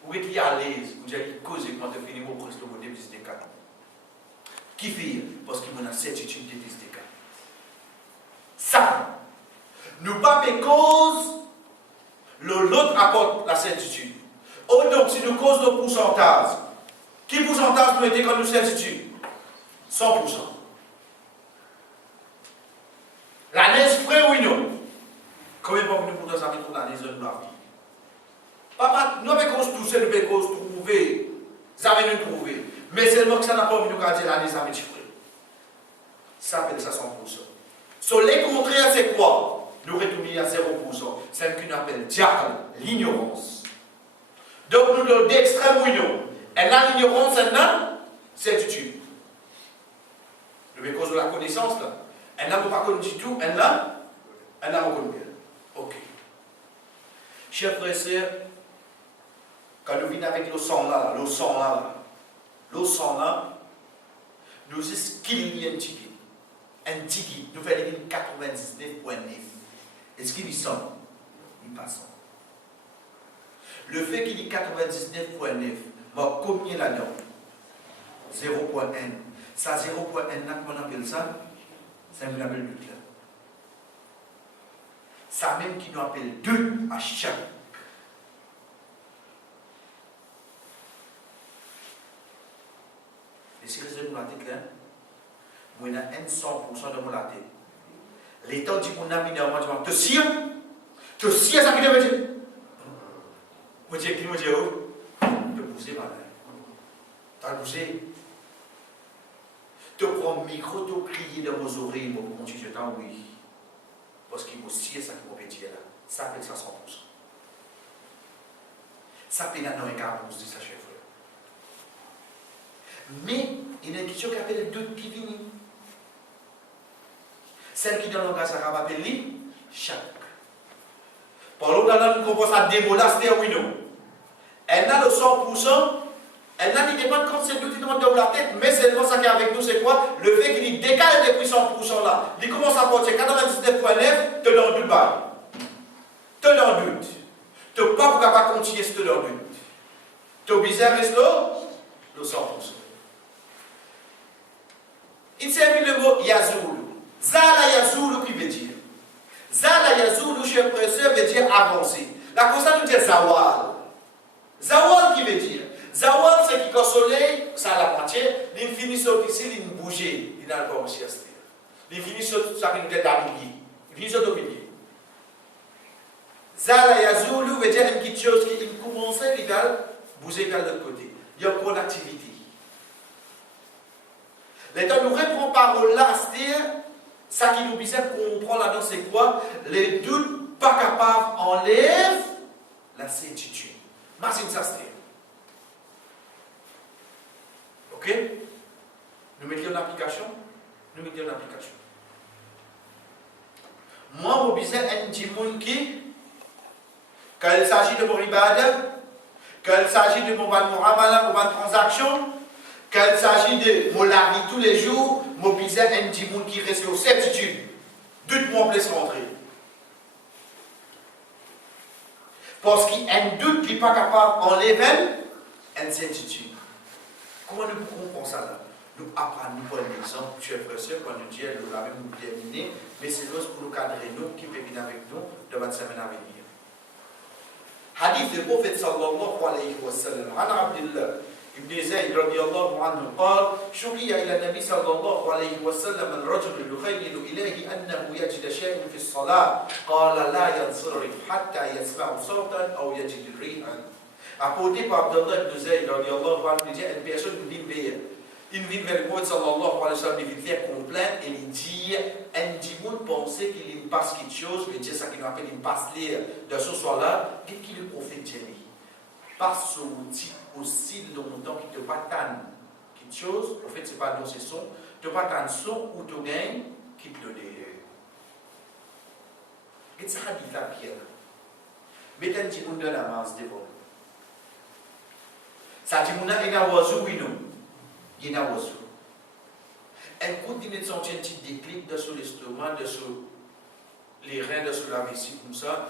Vous êtes à l'aise, vous avez causé quand vous finissez au presque au plus de 4. Qui fait? Parce qu'il y a une certitude de plus de 4. Ça, nous pas de cause, l'autre apporte la certitude. Oh, donc, si nous cause le pourcentage, qui pourcentage peut être comme nous certitude? 100%. La neige frais, oui, non. Combien de fois nous pouvons savoir pour la neige de la vie? Papa, nous avons cause tous, nous avons cause trouver. Nous avons trouvé. Mais seulement que ça n'a pas envie de nous dire la neige avec chiffré. Ça appelle ça 100%. Sur les contraires, c'est quoi? Nous retournons à 0%. C'est ce qu'on appelle diable, l'ignorance. Donc nous donnons d'extrême oui, non. Elle a l'ignorance, elle a certitude. Le cause de la connaissance, là. Elle n'a pas connu du tout, elle n'a pas connu bien. Ok. Chers frères et sœurs, quand nous venons avec le sang là, nous est-ce qu'il y a un ticket? Un ticket, nous faisons 99,9. Est-ce qu'il y a 100? Il passe. Le fait qu'il y ait 99,9, Bon, combien là-dedans? 0.1. Ça, 0.1, comment on appelle ça? Ça, on appelle doute là. Ça même qui nous appelle doute à chaque. Et si vous avez la tête là, moi, j'ai 100% de mon la tête. L'état dit mon ami, te sire ça qui te veut dire. Moi, je dis, oh, te pousser par là. T'as bougé. Te prends le micro, te crier dans vos oreilles, mon Dieu, je t'en oui. Parce qu'il faut scier ça qui va dire là. Ça fait ça 100%. Ça fait là dans un cas pour dire ça, chef. Mais il y a une question qui appelle le doute qui vient. Celle qui dans le langage arabe appelle lui, chaque. Par l'autre, dans nous commence à démolir, c'est oui, non. Elle a le 100%, elle n'a ni dépend quand c'est doute qui demande dans la tête, mais c'est le ça qui est avec nous, c'est quoi? Le fait qu'il décale depuis 100% là. Il commence à porter 99.9, te donne doute bas. Te donne doute. Tu n'es pas capable de continuer ce te donne doute. Tu es obligé à rester là, le 100%. Il s'agit le mot Yazoulou. Zala Yazoulou qui veut dire. Zala Yazoulou, cher professeur, veut dire avancer. La cause ça nous dit Zawal. Zawal qui veut dire. Zawal, c'est qui, quand le soleil, ça a la moitié, il finit sur ici, il bouge, il n'a pas aussi à se dire. Il finit sur ça qui nous dit d'habiller. Il finit sur d'habiller. Zala Yazoulou veut dire une petite chose qui commence, il va bouger vers l'autre côté. Il y a encore l'activité. L'état nous répond parole là, c'est-à-dire, ça qui nous bizarre comprendre là-dedans, c'est quoi? Les doutes pas capables enlèvent la certitude. Imagine ça, c'est-à-dire. Ok? Nous mettons en application. Nous mettons en application. Moi, mon bizarre, un petit monde qui, quand il s'agit de mon ibadah, quand il s'agit de mon muamala, mon transaction, quand il s'agit de mon la vie tous les jours, mon bizarre, un petit monde qui reste aux certitudes. Doute mon place rentrer. Parce qu'il y a un doute qui n'est pas capable d'enlever une certitude. Comment nous pouvons penser là? Nous apprenons pour un exemple, cher frère, quand nous disons, nous l'avons terminé, mais c'est l'os pour nous cadrer, nous, qui peut venir avec nous dans la semaine à venir. Hadith du prophète sallallahu alayhi wa sallam, عن عبد الله ابن زيد رضي الله عنه قال شُكِيَ إلى النبي صلى الله عليه وسلم الرجل يخيل إليه أنه يجد شيء في الصلاة قال لا ينصرف حتى يسمع صوتا أو يجد ريحا. Apporté par Abdullah ibn Zayd radiallahu anhu, il dit à une personne qui vient vers le prophète sallallahu alayhi wa sallam, il vient faire complainte et il dit un dimoun pensait qu'il lui passe quelque chose, il dit ça qu'il appelle une passe lire de ce soir-là, qu'est-ce qu'il le prophète dit? Passe aussi longtemps qu'il te patane quelque chose, en fait c'est pas dans ces sons, te patane son ou te gagne, quitte le derrière. Et ça dit la pierre. Mettez un dimoun de la masse devant. Ça dit mon il y a oiseau oui non. Il y a oiseau. Elle continue de sentir un petit déclic de sur l'estomac, de sur les reins, de sur la vessie comme ça.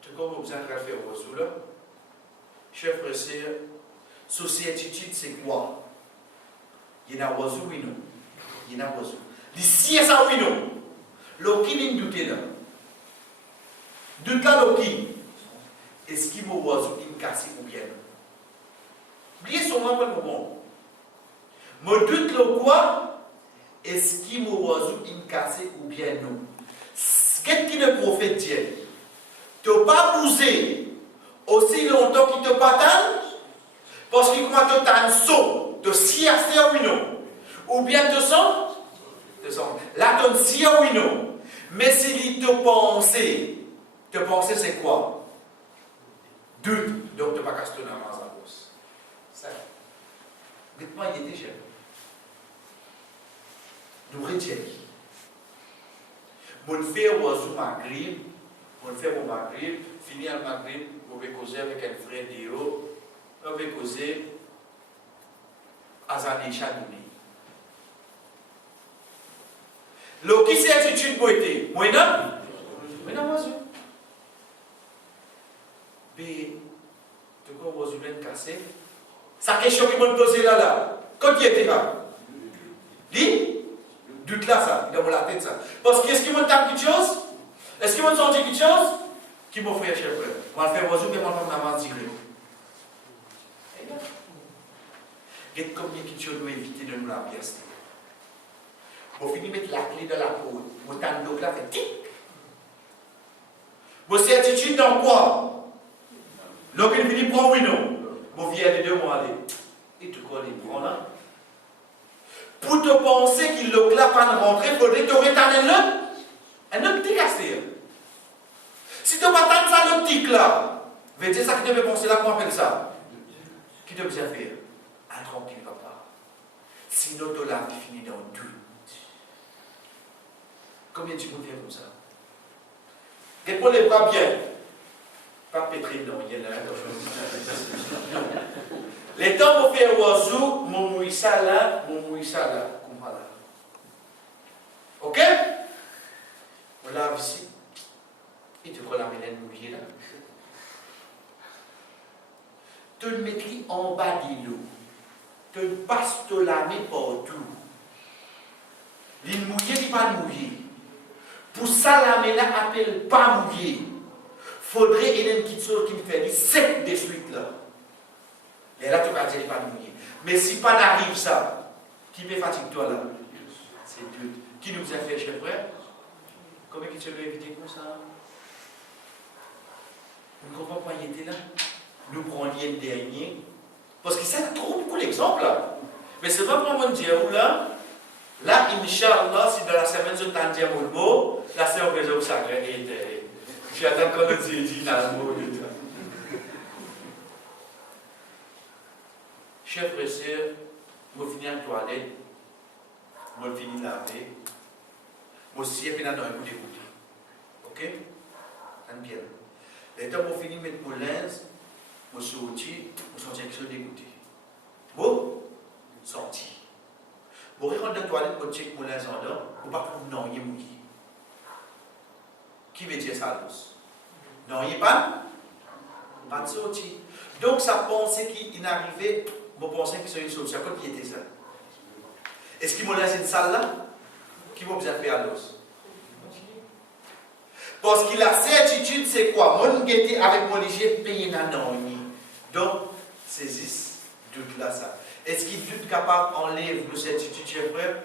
Tu comme vous avez faire oiseau là. Chef frère, sur cette attitude c'est quoi? Il y a oiseau oui non. Il y a oiseau. Ici ça oui non. L'oki n'est douté là. Doute là l'oki. Est-ce qu'il m'a oiseau qui me casse ou bien? Oubliez son nom pour le moment. Me doute le quoi? Est-ce qu'il m'a oiseau qui me casse ou bien non? Qu'est-ce que le prophète dit? Tu n'as pas bougé aussi longtemps qu'il te patane parce qu'il commence à te tanner saut, te siaster ou non? Ou bien te sent? Là, tu te sier ou non? Mais s'il te pensait c'est quoi? Doute, donc tu n'as pas casté dans la masse. Dites-moi, il était jeune. Nous retiens. Mon frère oiseau Maghrib, finir le Maghrib, on va causer avec un frère Dio, on va causer à Zanisha Douni. Le qui c'est attitude pour être? Moi non? Mais non, oiseau. Mais, tu vois, oiseau vient de casser. Sa question qui m'a posée là. Quand il était là, dit, doute là, ça, il a dans la tête ça. Parce qu'est-ce qu'il m'a dit quelque chose? Est-ce qu'il m'a senti quelque chose? Qui m'a fait cher frère? Moi, je fais oiseau, mais moi, je vais m'en tirer. Qu'est-ce combien de choses nous éviter de nous la pièce? Pour finir mettre la clé de la peau, mon tando là fait tic. Vos certitudes dans quoi? Donc il finit pour oui non. Vos vieux de deux mois aller. Et tu crois les prends là? Pour te penser qu'il ne l'a pas rentré, il faudrait te rétablir un autre tic à faire. Si tu ne vas pas ça le tic là, c'est ça que tu devais penser là, comment on appelle ça? Qui te bien faire? Un tranquille papa. Sinon tu l'as fini dans le doute. Combien de gens font comme ça? Répondez pas bien. Pas pétri, non, il y en a un. Les temps pour faire oiseau, mon mouille ça là, comme voilà. Ok? Voilà ici. Et tu crois la mélène mouillée là? Tu le mets en bas de l'eau. Tu le passes la main partout. L'île mouillée, il pas mouillé. Pour ça, la main là appelle pas mouillé. Faudrait une petite chose qui me fait sec de suite là. Et là, tu vas dire pas mouillé. Mais si pas n'arrive ça, qui me fatigue toi là? C'est Dieu. Qui nous a fait, cher frère? Comment tu veux éviter comme ça? Vous ne comprenez pas, il était là. Nous prenons le dernier. Parce que ça a trop beaucoup d'exemples là. Mais c'est pas pour moi dire où là. Là, Inch'Allah, si dans la semaine je t'en dis un mot, là c'est un réseau sacré. Je attends qu'on nous dise dans le mot. Chers frères et sœurs, je finis en toilette, je finis de laver, je suis dans un coup d'écoute. Ok? C'est bien. Et quand je finis de mettre mon linge, je suis sorti, je suis quelque chose d'écouter. Bon, sorti. Vous rentrez dans la toilette, vous checkez mon linge en dedans, vous ne pouvez pas non, il est mouillé. Qui veut dire ça? Non, il n'est pas de sorti. Donc, ça pensait qu'il n'arrivait, vous pensez que c'est une solution. Quand il était ça? Est-ce qu'il m'a laissé une salle là? Qui m'a besoin de faire à l'os? Parce qu'il a certitude, c'est quoi? Mon guetté avec mon léger payé dans non. Donc, saisisse, doute là ça. Est-ce qu'il est capable d'enlever nos certitudes, chers frères?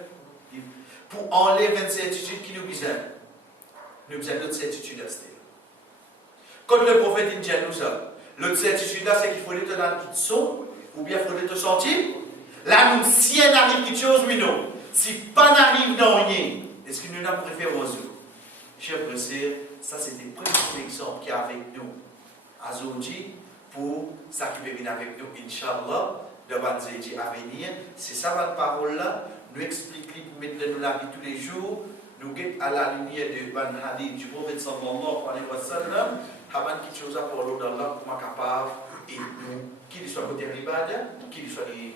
Pour enlever une certitude qui nous besoin? Nous besoin d'autres certitudes à ce niveau. Quand le prophète dit nous ça, l'autre certitude là, c'est qu'il faut te donner un son, ou bien il faut te sortir. Là, nous, si elle arrive quelque chose, oui, non. Si pas n'arrive, non, rien. Est-ce que nous n'avons préféré aux autres? Chers frères, ça c'était le premier exemple qu'il y a avec nous. Aujourd'hui, pour s'occuper bien avec nous, Inch'Allah, de Banzéji à venir, c'est ça votre parole-là, nous explique pour mettre nous la vie tous les jours, nous guette à la lumière de Ban Hadith du prophète sallallahu alayhi wa sallam, avant quelque chose à pour l'eau d'Allah pour capable et nous, qu'il soit côté l'ibada, qu'il soit les